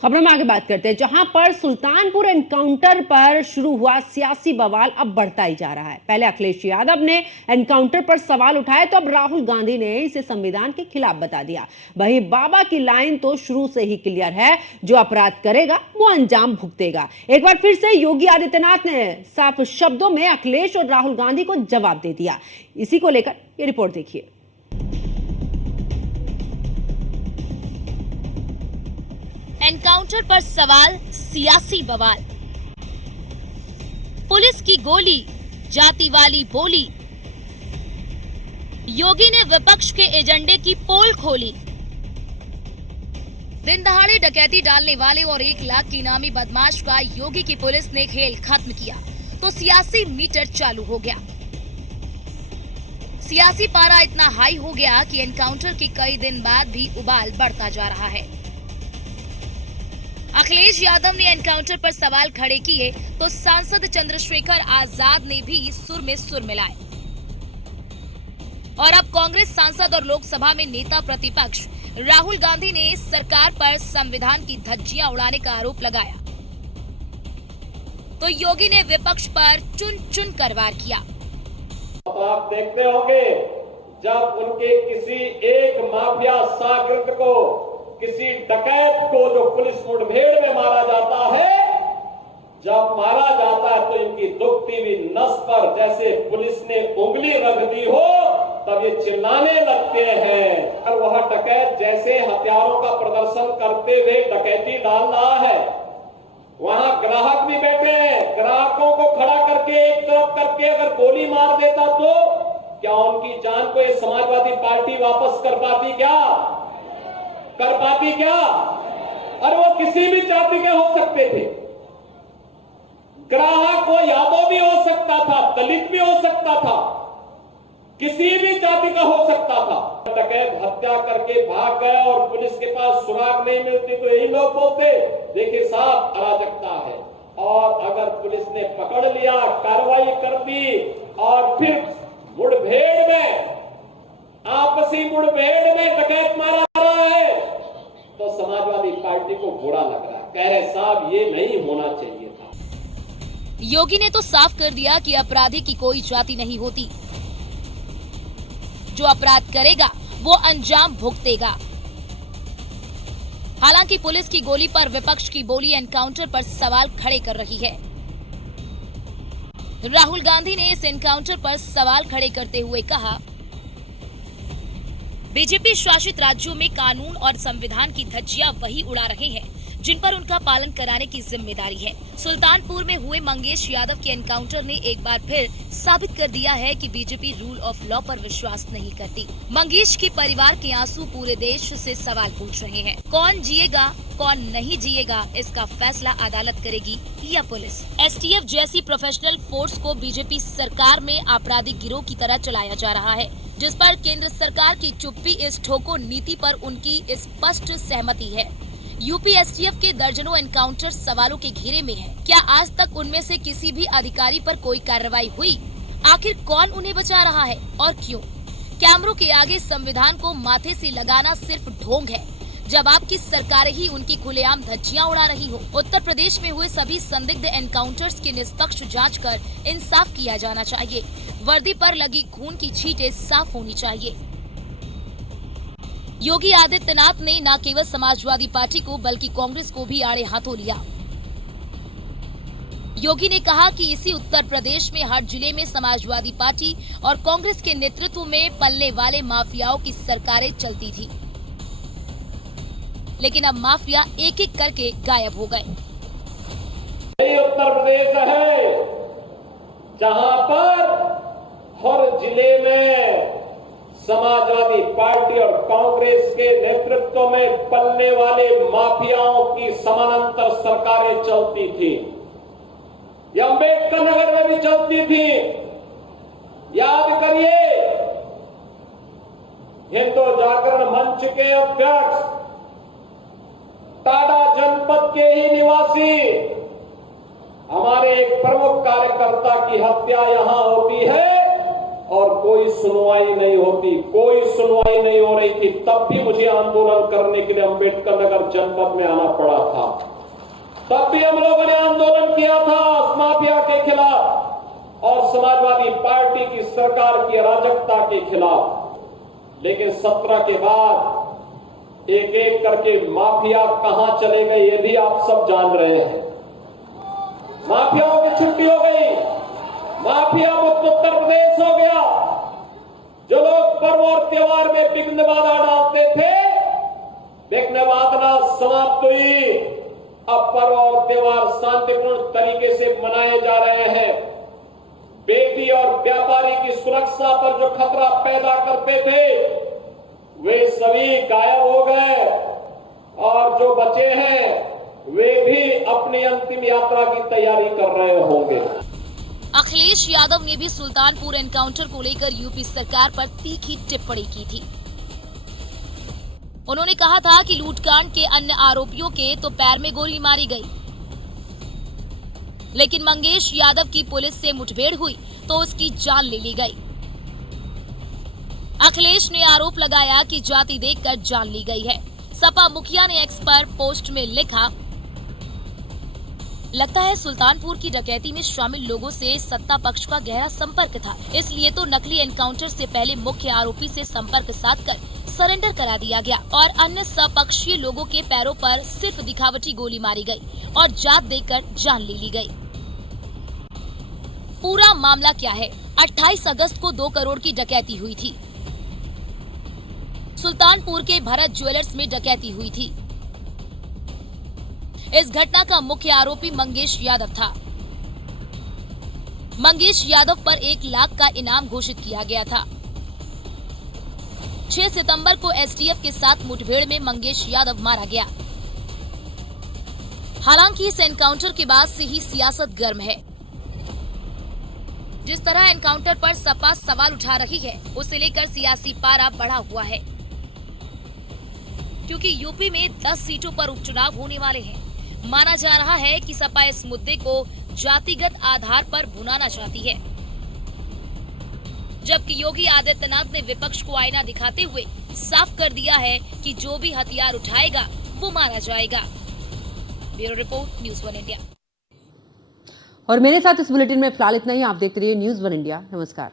खबरों में आगे बात करते हैं, जहां पर सुल्तानपुर एनकाउंटर पर शुरू हुआ सियासी बवाल अब बढ़ता ही जा रहा है। पहले अखिलेश यादव ने एनकाउंटर पर सवाल उठाए तो अब राहुल गांधी ने इसे संविधान के खिलाफ बता दिया। वहीं बाबा की लाइन तो शुरू से ही क्लियर है, जो अपराध करेगा वो अंजाम भुगतेगा। एक बार फिर से योगी आदित्यनाथ ने साफ शब्दों में अखिलेश और राहुल गांधी को जवाब दे दिया। इसी को लेकर ये रिपोर्ट देखिए। एनकाउंटर पर सवाल, सियासी बवाल। पुलिस की गोली, जाति वाली बोली। योगी ने विपक्ष के एजेंडे की पोल खोली। दिन दहाड़े डकैती डालने वाले और 1 लाख की इनामी बदमाश का योगी की पुलिस ने खेल खत्म किया तो सियासी मीटर चालू हो गया। सियासी पारा इतना हाई हो गया कि एनकाउंटर के कई दिन बाद भी उबाल बढ़ता जा रहा है। अखिलेश यादव ने एनकाउंटर पर सवाल खड़े किए तो सांसद चंद्रशेखर आजाद ने भी सुर में सुर मिलाए। और अब कांग्रेस सांसद और लोकसभा में नेता प्रतिपक्ष राहुल गांधी ने सरकार पर संविधान की धज्जियां उड़ाने का आरोप लगाया तो योगी ने विपक्ष पर चुन चुन कर वार किया। आप देखते होंगे जब उनके किसी एक माफिया शागिर्द को, किसी डकैत को जो पुलिस मुठभेड़ में मारा जाता है, जब मारा जाता है तो इनकी दुखती हुई नस पर जैसे पुलिस ने उंगली रख दी हो तब ये चिल्लाने लगते हैं। और वह डकैत जैसे हथियारों का प्रदर्शन करते हुए डकैती डाल रहा है, वहां ग्राहक भी बैठे हैं। ग्राहकों को खड़ा करके एक तरफ करके अगर गोली मार देता तो क्या उनकी जान को ये समाजवादी पार्टी वापस कर पाती क्या? और वो किसी भी जाति के हो सकते थे। ग्राहक वो यादव भी हो सकता था, दलित भी हो सकता था, किसी भी जाति का हो सकता था। डकैत हत्या करके भाग गया और पुलिस के पास सुराग नहीं मिलती तो यही लोग बोलते, देखिए साहब अराजकता है। और अगर पुलिस ने पकड़ लिया, कार्रवाई कर दी और फिर मुठभेड़ में, आपसी मुठभेड़ में डकैत मारा रहा है तो समाजवादी पार्टी को बुरा लग रहा है, कह रहे साहब ये नहीं होना चाहिए था। योगी ने तो साफ कर दिया कि अपराधी की कोई जाति नहीं होती, जो अपराध करेगा वो अंजाम भुगतेगा। हालांकि पुलिस की गोली पर विपक्ष की बोली एनकाउंटर पर सवाल खड़े कर रही है। राहुल गांधी ने इस एनकाउंटर पर सवाल खड़े करते हुए कहा, बीजेपी शासित राज्यों में कानून और संविधान की धज्जियां वही उड़ा रहे हैं जिन पर उनका पालन कराने की जिम्मेदारी है। सुल्तानपुर में हुए मंगेश यादव के एनकाउंटर ने एक बार फिर साबित कर दिया है कि बीजेपी रूल ऑफ लॉ पर विश्वास नहीं करती। मंगेश के परिवार के आंसू पूरे देश से सवाल पूछ रहे हैं। कौन जिएगा, कौन नहीं जिएगा, इसका फैसला अदालत करेगी या पुलिस। एसटीएफ जैसी प्रोफेशनल फोर्स को बीजेपी सरकार में आपराधिक गिरोह की तरह चलाया जा रहा है, जिस पर केंद्र सरकार की चुप्पी इस ठोको नीति पर उनकी स्पष्ट सहमति है। यूपी एसटीएफ के दर्जनों एनकाउंटर सवालों के घेरे में है। क्या आज तक उनमें से किसी भी अधिकारी पर कोई कार्रवाई हुई? आखिर कौन उन्हें बचा रहा है और क्यों? कैमरों के आगे संविधान को माथे से लगाना सिर्फ ढोंग है, जब आपकी सरकारें ही उनकी खुलेआम धज्जियां उड़ा रही हो। उत्तर प्रदेश में हुए सभी संदिग्ध एनकाउंटर्स की निष्पक्ष जांच कर इंसाफ किया जाना चाहिए। वर्दी पर लगी खून की छींटें साफ होनी चाहिए। योगी आदित्यनाथ ने न केवल समाजवादी पार्टी को बल्कि कांग्रेस को भी आड़े हाथों लिया। योगी ने कहा कि इसी उत्तर प्रदेश में हर जिले में समाजवादी पार्टी और कांग्रेस के नेतृत्व में पलने वाले माफियाओं की सरकारें चलती थी, लेकिन अब माफिया एक एक करके गायब हो गए। उत्तर प्रदेश है जहां पर हर जिले में समाजवादी पार्टी और कांग्रेस के नेतृत्व में पलने वाले माफियाओं की समानांतर सरकारें चलती थी। यह अम्बेडकर नगर में भी चलती थी। याद करिए, हिंदू जागरण मंच के अध्यक्ष, टाडा जनपद के ही निवासी, हमारे एक प्रमुख कार्यकर्ता की हत्या यहां होती है और कोई सुनवाई नहीं होती, कोई सुनवाई नहीं हो रही थी। तब भी मुझे आंदोलन करने के लिए अंबेडकर नगर जनपद में आना पड़ा था। तब भी हम लोगों ने आंदोलन किया था माफिया के खिलाफ और समाजवादी पार्टी की सरकार की अराजकता के खिलाफ। लेकिन 17 के बाद एक एक करके माफिया कहां चले गए ये भी आप सब जान रहे हैं। माफियाओं की छुट्टी हो गई, माफिया मुक्त उत्तर प्रदेश हो गया। जो लोग पर्व और त्योहार में विघ्न बाधा डालते थे, विघ्न बाधा समाप्त हुई। अब पर्व और त्योहार शांतिपूर्ण तरीके से मनाए जा रहे हैं। बेटी और व्यापारी की सुरक्षा पर जो खतरा पैदा करते थे वे सभी गायब हो गए और जो बचे हैं वे भी अपनी अंतिम यात्रा की तैयारी कर रहे होंगे। अखिलेश यादव ने भी सुल्तानपुर एनकाउंटर को लेकर यूपी सरकार पर तीखी टिप्पणी की थी। उन्होंने कहा था कि लूटकांड के अन्य आरोपियों के तो पैर में गोली मारी गई, लेकिन मंगेश यादव की पुलिस से मुठभेड़ हुई तो उसकी जान ले ली गई। अखिलेश ने आरोप लगाया कि जाति देखकर जान ली गई है। सपा मुखिया ने एक्स पर पोस्ट में लिखा, लगता है सुल्तानपुर की डकैती में शामिल लोगों से सत्ता पक्ष का गहरा संपर्क था, इसलिए तो नकली एनकाउंटर से पहले मुख्य आरोपी से संपर्क साधकर सरेंडर करा दिया गया और अन्य सपक्षीय लोगों के पैरों पर सिर्फ दिखावटी गोली मारी गई और जात देकर जान ले ली गई। पूरा मामला क्या है? 28 अगस्त को 2 करोड़ की डकैती हुई थी। सुल्तानपुर के भरत ज्वेलर्स में डकैती हुई थी। इस घटना का मुख्य आरोपी मंगेश यादव था। मंगेश यादव पर 1 लाख का इनाम घोषित किया गया था। 6 सितंबर को एसटीएफ के साथ मुठभेड़ में मंगेश यादव मारा गया। हालांकि इस एनकाउंटर के बाद से ही सियासत गर्म है। जिस तरह एनकाउंटर पर सपा सवाल उठा रही है, उसे लेकर सियासी पारा बढ़ा हुआ है, क्योंकि यूपी में 10 सीटों पर उपचुनाव होने वाले हैं। माना जा रहा है कि सपा इस मुद्दे को जातिगत आधार पर भुनाना चाहती है, जबकि योगी आदित्यनाथ ने विपक्ष को आईना दिखाते हुए साफ कर दिया है कि जो भी हथियार उठाएगा वो मारा जाएगा। Bureau report, news 1 India. और मेरे साथ इस बुलेटिन में फिलहाल इतना ही। आप देखते रहिए न्यूज़ 1 इंडिया। नमस्कार।